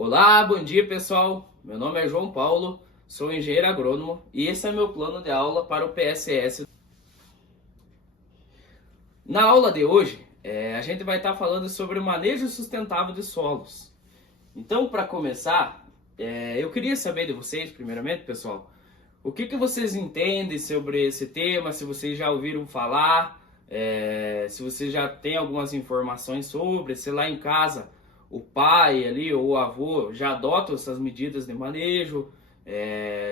Olá, bom dia pessoal. Meu nome é João Paulo, sou engenheiro agrônomo e esse é meu plano de aula para o PSS. Na aula de hoje, a gente vai estar falando sobre o manejo sustentável de solos. Então, para começar, eu queria saber de vocês, primeiramente, pessoal, o que vocês entendem sobre esse tema, se vocês já ouviram falar, se vocês já têm algumas informações sobre, se lá em casa o pai ali ou o avô já adotam essas medidas de manejo,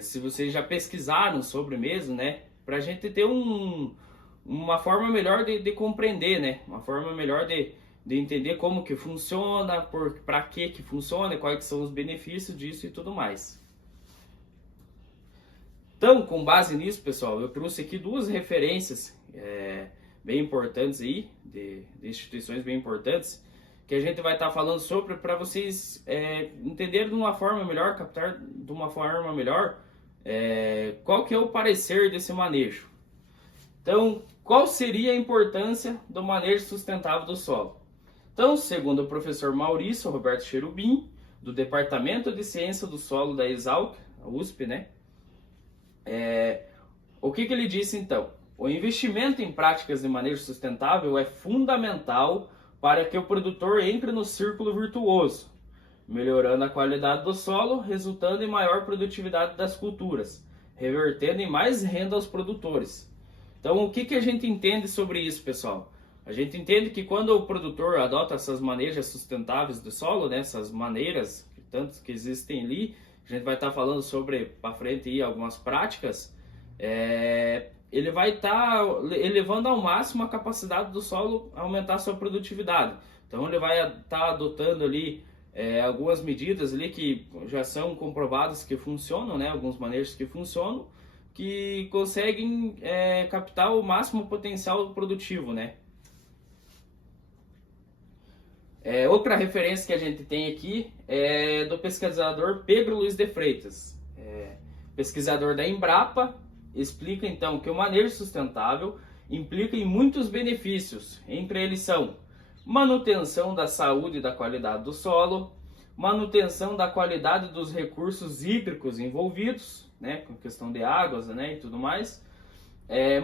se vocês já pesquisaram sobre mesmo, né? Para a gente ter uma forma melhor de compreender, né? Uma forma melhor de entender como que funciona, para que funciona, quais são os benefícios disso e tudo mais. Então, com base nisso, pessoal, eu trouxe aqui duas referências bem importantes aí, de instituições bem importantes, que a gente vai estar falando sobre para vocês entenderem de uma forma melhor, captar de uma forma melhor qual que é o parecer desse manejo. Então, qual seria a importância do manejo sustentável do solo? Então, segundo o professor Maurício Roberto Cherubim, do Departamento de Ciência do Solo da Exalc, a USP, né? O que ele disse então? O investimento em práticas de manejo sustentável é fundamental para que o produtor entre no círculo virtuoso, melhorando a qualidade do solo, resultando em maior produtividade das culturas, revertendo em mais renda aos produtores. Então, o que a gente entende sobre isso, pessoal? A gente entende que quando o produtor adota essas manejos sustentáveis do solo, né, essas maneiras, tantas que existem ali, a gente vai estar falando sobre, para frente, aí, algumas práticas, ele vai estar elevando ao máximo a capacidade do solo a aumentar a sua produtividade. Então, ele vai estar adotando ali algumas medidas ali que já são comprovadas que funcionam, né, alguns manejos que funcionam, que conseguem captar o máximo potencial produtivo, né? Outra referência que a gente tem aqui é do pesquisador Pedro Luiz de Freitas, pesquisador da Embrapa, explica então que o manejo sustentável implica em muitos benefícios, entre eles são manutenção da saúde e da qualidade do solo, manutenção da qualidade dos recursos hídricos envolvidos, né, com questão de águas, né, e tudo mais,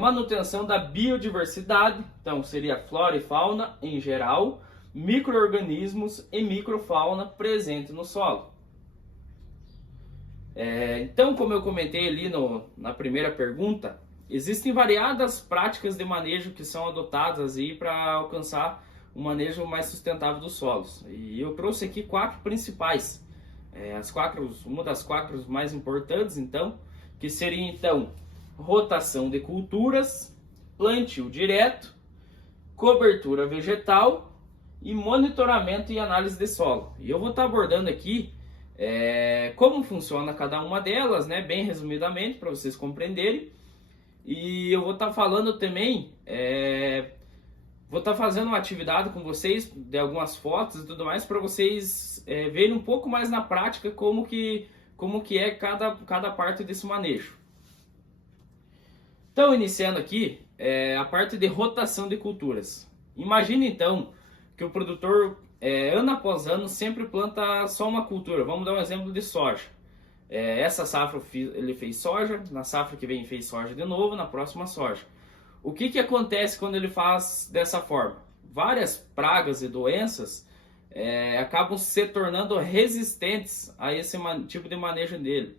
manutenção da biodiversidade, então seria flora e fauna em geral, micro-organismos e microfauna presente no solo. Então, como eu comentei ali na primeira pergunta, existem variadas práticas de manejo que são adotadas para alcançar um manejo mais sustentável dos solos. E eu trouxe aqui quatro principais. Uma das quatro mais importantes, então, que seria então rotação de culturas, plantio direto, cobertura vegetal e monitoramento e análise de solo. E eu vou estar abordando aqui como funciona cada uma delas, né, bem resumidamente, para vocês compreenderem. E eu vou estar falando também, vou estar fazendo uma atividade com vocês, de algumas fotos e tudo mais, para vocês verem um pouco mais na prática como que é cada parte desse manejo. Então, iniciando aqui, a parte de rotação de culturas. Imagine então que o produtor, ano após ano, sempre planta só uma cultura. Vamos dar um exemplo de soja. Essa safra ele fez soja, na safra que vem fez soja de novo, na próxima soja. O que acontece quando ele faz dessa forma? Várias pragas e doenças acabam se tornando resistentes a esse tipo de manejo dele.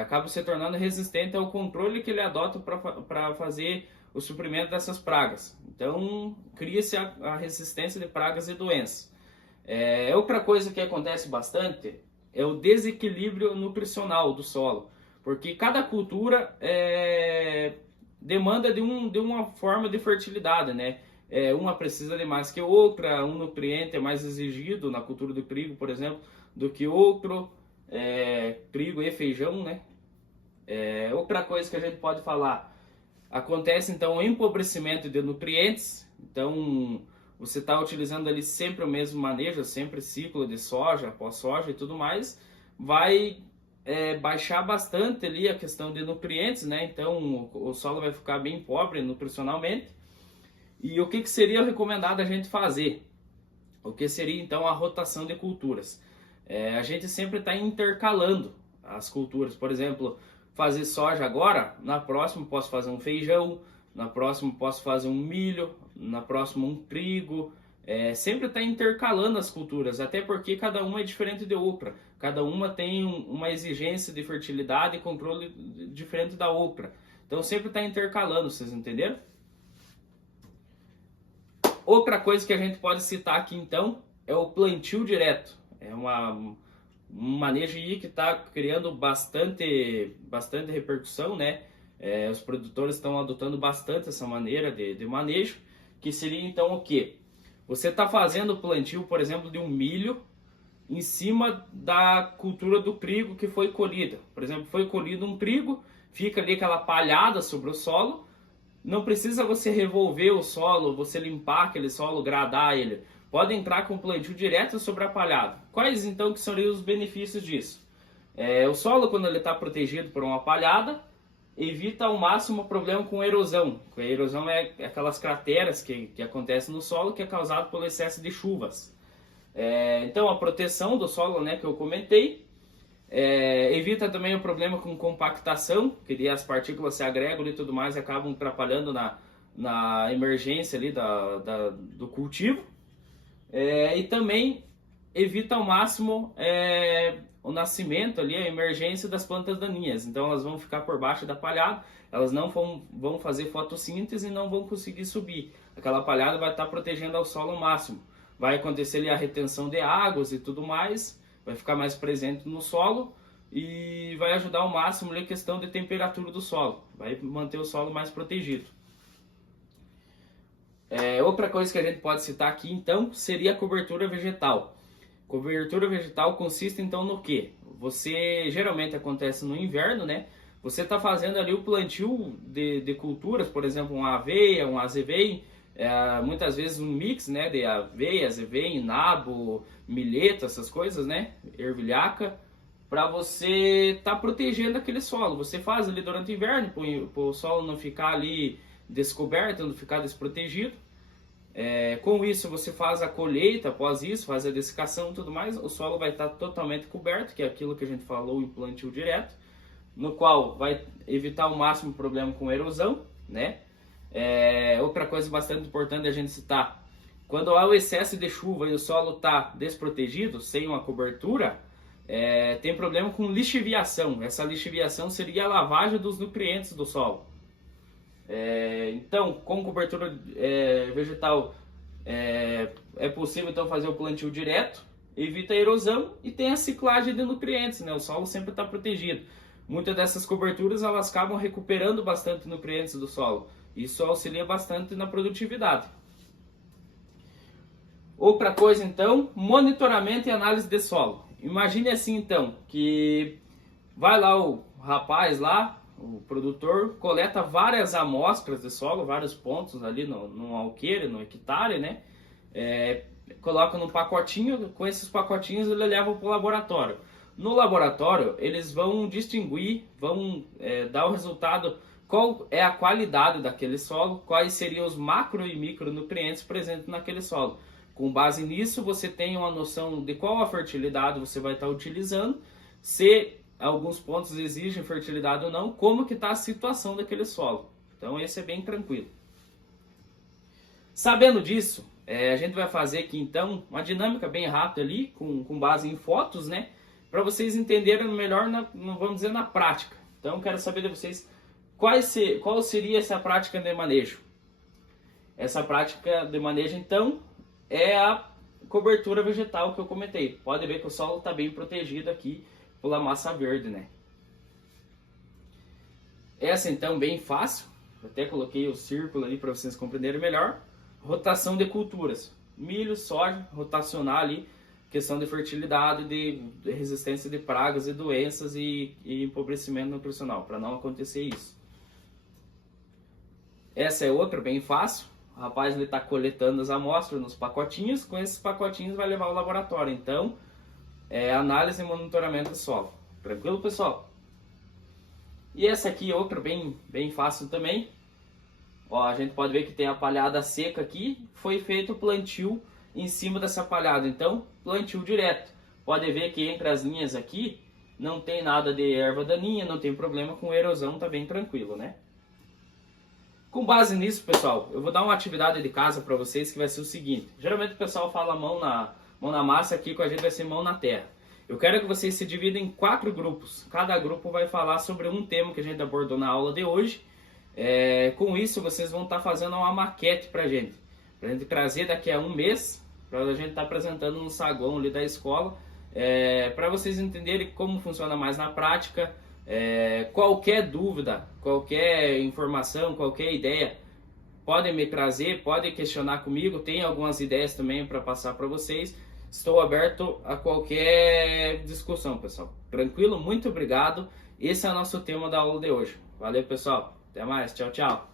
Acabam se tornando resistentes ao controle que ele adota para fazer o suprimento dessas pragas. Então, cria-se a resistência de pragas e doenças. Outra coisa que acontece bastante é o desequilíbrio nutricional do solo, porque cada cultura demanda de uma forma de fertilidade, né? Uma precisa de mais que outra, um nutriente é mais exigido na cultura do trigo, por exemplo, do que outro, trigo e feijão, né? Outra coisa que a gente pode falar, acontece então o empobrecimento de nutrientes. Então você está utilizando ali sempre o mesmo manejo, sempre ciclo de soja após soja e tudo mais, vai baixar bastante ali a questão de nutrientes, né? Então o solo vai ficar bem pobre nutricionalmente. E o que seria recomendado a gente fazer? O que seria então a rotação de culturas? a gente sempre está intercalando as culturas. Por exemplo, fazer soja agora, na próxima posso fazer um feijão, na próxima posso fazer um milho, na próxima um trigo. Sempre está intercalando as culturas, até porque cada uma é diferente de outra. Cada uma tem uma exigência de fertilidade e controle diferente da outra. Então sempre está intercalando, vocês entenderam? Outra coisa que a gente pode citar aqui então é o plantio direto. É um manejo aí que está criando bastante repercussão, né? Os produtores estão adotando bastante essa maneira de manejo, que seria então o quê? Você está fazendo o plantio, por exemplo, de um milho em cima da cultura do trigo que foi colhida. Por exemplo, foi colhido um trigo, fica ali aquela palhada sobre o solo. Não precisa você revolver o solo, você limpar aquele solo, gradar ele. Pode entrar com plantio direto sobre a palhada. Quais então que seriam os benefícios disso? O solo, quando ele está protegido por uma palhada, evita ao máximo o problema com erosão. A erosão é aquelas crateras que acontecem no solo que é causado pelo excesso de chuvas. Então a proteção do solo, né, que eu comentei, evita também o problema com compactação, que daí as partículas se agregam e tudo mais e acabam atrapalhando na emergência ali do cultivo. E também evita ao máximo o nascimento ali, a emergência das plantas daninhas. Então elas vão ficar por baixo da palhada, elas não vão fazer fotossíntese e não vão conseguir subir. Aquela palhada vai estar protegendo ao solo ao máximo. Vai acontecer ali a retenção de águas e tudo mais, vai ficar mais presente no solo e vai ajudar ao máximo ali a questão de temperatura do solo, vai manter o solo mais protegido. Outra coisa que a gente pode citar aqui então seria a cobertura vegetal. Cobertura vegetal consiste então no que? Você geralmente acontece no inverno, né? Você está fazendo ali o plantio de culturas, por exemplo, uma aveia, um azevém, muitas vezes um mix, né, de aveia, azevém, nabo, milheta, essas coisas, né, ervilhaca, para você estar protegendo aquele solo. Você faz ali durante o inverno, para o solo não ficar ali descoberto, não ficar desprotegido. Com isso você faz a colheita, após isso faz a dessecação e tudo mais, o solo vai estar totalmente coberto, que é aquilo que a gente falou em plantio direto, no qual vai evitar ao máximo o problema com erosão, né? Outra coisa bastante importante a gente citar, quando há o excesso de chuva e o solo está desprotegido, sem uma cobertura, tem problema com lixiviação. Essa lixiviação seria a lavagem dos nutrientes do solo. Então, com cobertura vegetal, é possível então fazer o plantio direto, evita a erosão e tem a ciclagem de nutrientes, né? O solo sempre está protegido. Muitas dessas coberturas elas acabam recuperando bastante nutrientes do solo. Isso auxilia bastante na produtividade. Outra coisa então, monitoramento e análise de solo. Imagine assim então, que vai lá o rapaz lá, o produtor, coleta várias amostras de solo, vários pontos ali no alqueire, no hectare, né? Coloca num pacotinho, com esses pacotinhos ele leva para o laboratório. No laboratório eles vão distinguir, vão dar o resultado, qual é a qualidade daquele solo, quais seriam os macro e micronutrientes presentes naquele solo. Com base nisso você tem uma noção de qual a fertilidade você vai estar utilizando, se alguns pontos exigem fertilidade ou não, como que está a situação daquele solo. Então esse é bem tranquilo. Sabendo disso, a gente vai fazer aqui então uma dinâmica bem rápida ali, com base em fotos, né? Para vocês entenderem melhor, vamos dizer, na prática. Então quero saber de vocês qual seria essa prática de manejo. Essa prática de manejo então é a cobertura vegetal que eu comentei. Pode ver que o solo está bem protegido aqui pela massa verde, né? Essa então bem fácil, eu até coloquei o círculo ali para vocês compreenderem melhor. Rotação de culturas, milho, soja, rotacionar ali, questão de fertilidade, de resistência de pragas e doenças e empobrecimento nutricional, para não acontecer isso. Essa é outra bem fácil, o rapaz está coletando as amostras nos pacotinhos, com esses pacotinhos vai levar ao laboratório, então análise e monitoramento do solo. Tranquilo, pessoal? E essa aqui é outra bem fácil também. Ó, a gente pode ver que tem a palhada seca aqui, foi feito o plantio em cima dessa palhada, então plantio direto. Pode ver que entre as linhas aqui não tem nada de erva daninha, não tem problema com erosão, tá bem tranquilo, né? Com base nisso, pessoal, eu vou dar uma atividade de casa para vocês que vai ser o seguinte. Geralmente o pessoal fala mão na massa, aqui com a gente vai ser mão na terra. Eu quero que vocês se dividam em 4 grupos. Cada grupo vai falar sobre um tema que a gente abordou na aula de hoje. Com isso, vocês vão estar fazendo uma maquete para a gente trazer daqui a um mês, para a gente estar apresentando no saguão ali da escola, para vocês entenderem como funciona mais na prática. Qualquer dúvida, qualquer informação, qualquer ideia, podem me trazer, podem questionar comigo. Tem algumas ideias também para passar para vocês. Estou aberto a qualquer discussão, pessoal. Tranquilo? Muito obrigado. Esse é o nosso tema da aula de hoje. Valeu, pessoal. Até mais. Tchau, tchau.